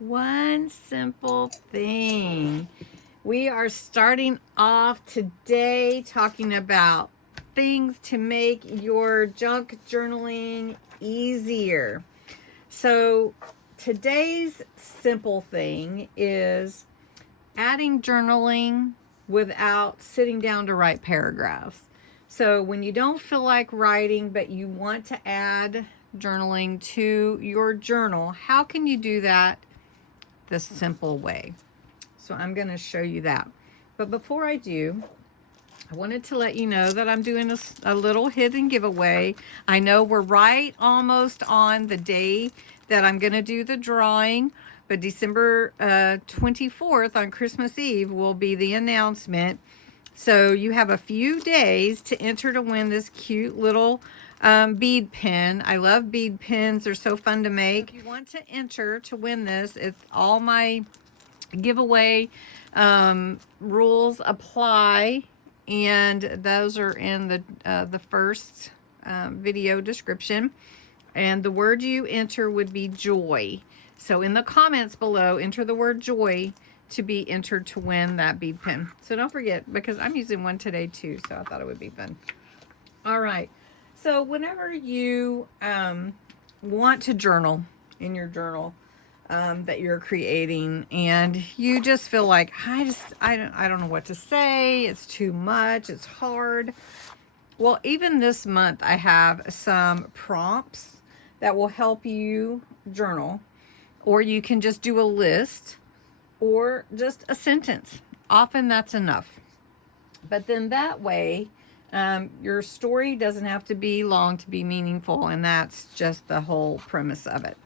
One simple thing. We are starting off today talking about things to make your junk journaling easier. So, today's simple thing is adding journaling without sitting down to write paragraphs. So, when you don't feel like writing, but you want to add journaling to your journal, how can you do that the simple way? So I'm going to show you that. But before I do, I wanted to let you know that I'm doing a little hidden giveaway. I know we're right almost on the day that I'm going to do the drawing, but December 24th on Christmas Eve will be the announcement. So you have a few days to enter to win this cute little bead pin. I love bead pins. They're so fun to make. If you want to enter to win this, it's all my giveaway rules apply, and those are in the first video description. And the word you enter would be joy. So in the comments below, enter the word joy to be entered to win that bead pin. So don't forget, because I'm using one today too, so I thought it would be fun. All right. So whenever you want to journal in your journal that you're creating, and you just feel like I don't know what to say, it's too much, it's hard. Well, even this month I have some prompts that will help you journal, or you can just do a list or just a sentence. Often that's enough. But then that way, your story doesn't have to be long to be meaningful, and that's just the whole premise of it.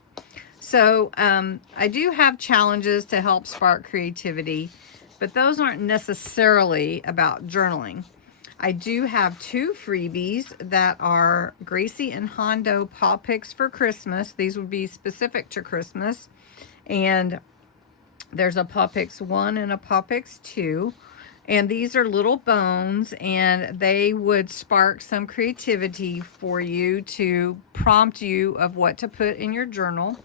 So I do have challenges to help spark creativity, but those aren't necessarily about journaling. I do have two freebies that are Gracie and Hondo paw picks for Christmas. These would be specific to Christmas. And there's a paw picks 1 and a paw picks 2. And these are little bones, and they would spark some creativity for you to prompt you of what to put in your journal.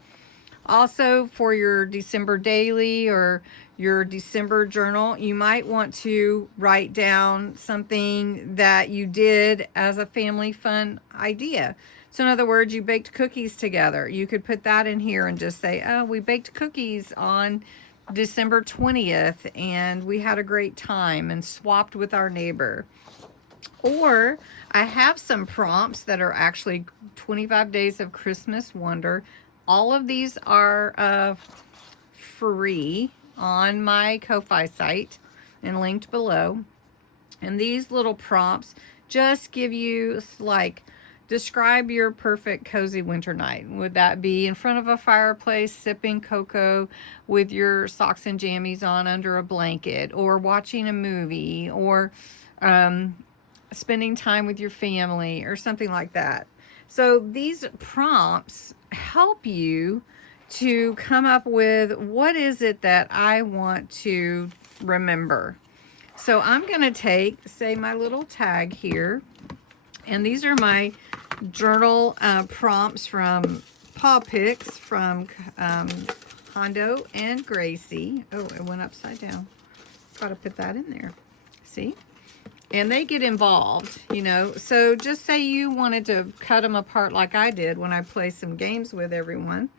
Also, for your December daily or your December journal, you might want to write down something that you did as a family fun idea. So in other words, you baked cookies together. You could put that in here and just say, oh, we baked cookies on December 20th and we had a great time and swapped with our neighbor. Or I have some prompts that are actually 25 Days of Christmas Wonder. All of these are free on my Ko-Fi site and linked below. And these little prompts just give you, like, describe your perfect cozy winter night. Would that be in front of a fireplace, sipping cocoa with your socks and jammies on under a blanket, or watching a movie, or spending time with your family, or something like that? So these prompts help you to come up with, what is it that I want to remember? So I'm going to take, say, my little tag here, and these are my journal prompts from paw picks from Hondo and Gracie. Oh, it went upside down. Got to put that in there. See? And they get involved, you know. So just say you wanted to cut them apart like I did when I play some games with everyone.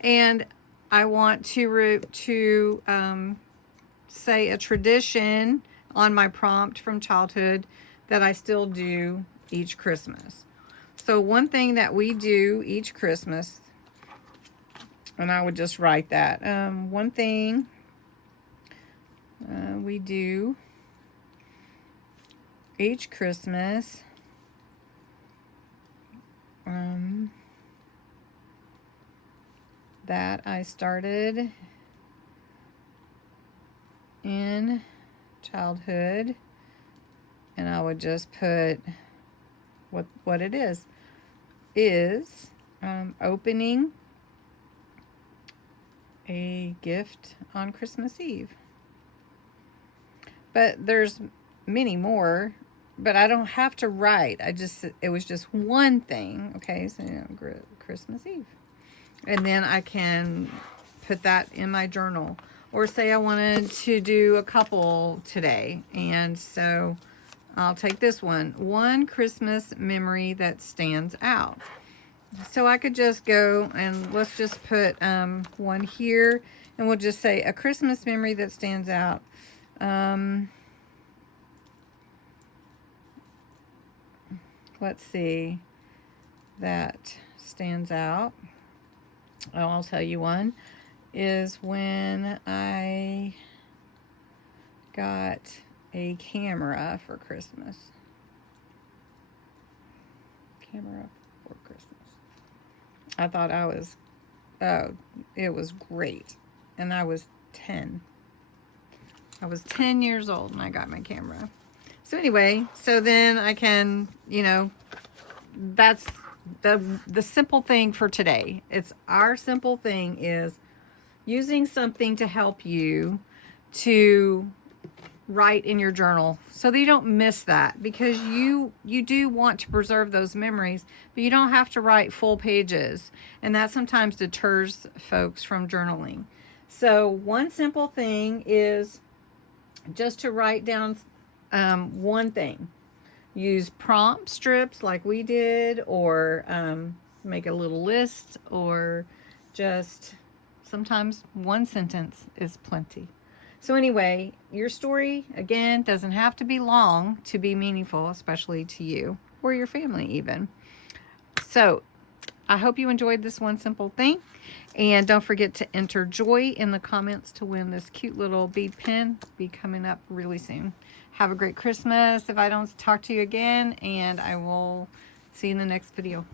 And I want to say a tradition on my prompt from childhood that I still do each Christmas. So one thing that we do each Christmas, and I would just write that. One thing we do each Christmas that I started in childhood, and I would just put what it is opening a gift on Christmas Eve. But there's many more, but I don't have to write. It was just one thing. Okay, so Christmas Eve. And then I can put that in my journal. Or say I wanted to do a couple today, and so I'll take this one. One Christmas memory that stands out. So I could just go and let's just put one here, and we'll just say a Christmas memory that stands out. Let's see, that stands out. Oh, I'll tell you one is when I got a camera for Christmas. Camera for Christmas. I thought it was great. And I was 10. I was 10 years old when I got my camera. So anyway, so then I can, you know, that's the simple thing for today. It's our simple thing is using something to help you to write in your journal so that you don't miss that, because you do want to preserve those memories, but you don't have to write full pages, and that sometimes deters folks from journaling. So one simple thing is just to write down one thing. Use prompt strips like we did, or make a little list, or just sometimes one sentence is plenty. So anyway, your story, again, doesn't have to be long to be meaningful, especially to you or your family even. So I hope you enjoyed this one simple thing. And don't forget to enter Joy in the comments to win this cute little bead pin. Be coming up really soon. Have a great Christmas if I don't talk to you again, and I will see you in the next video.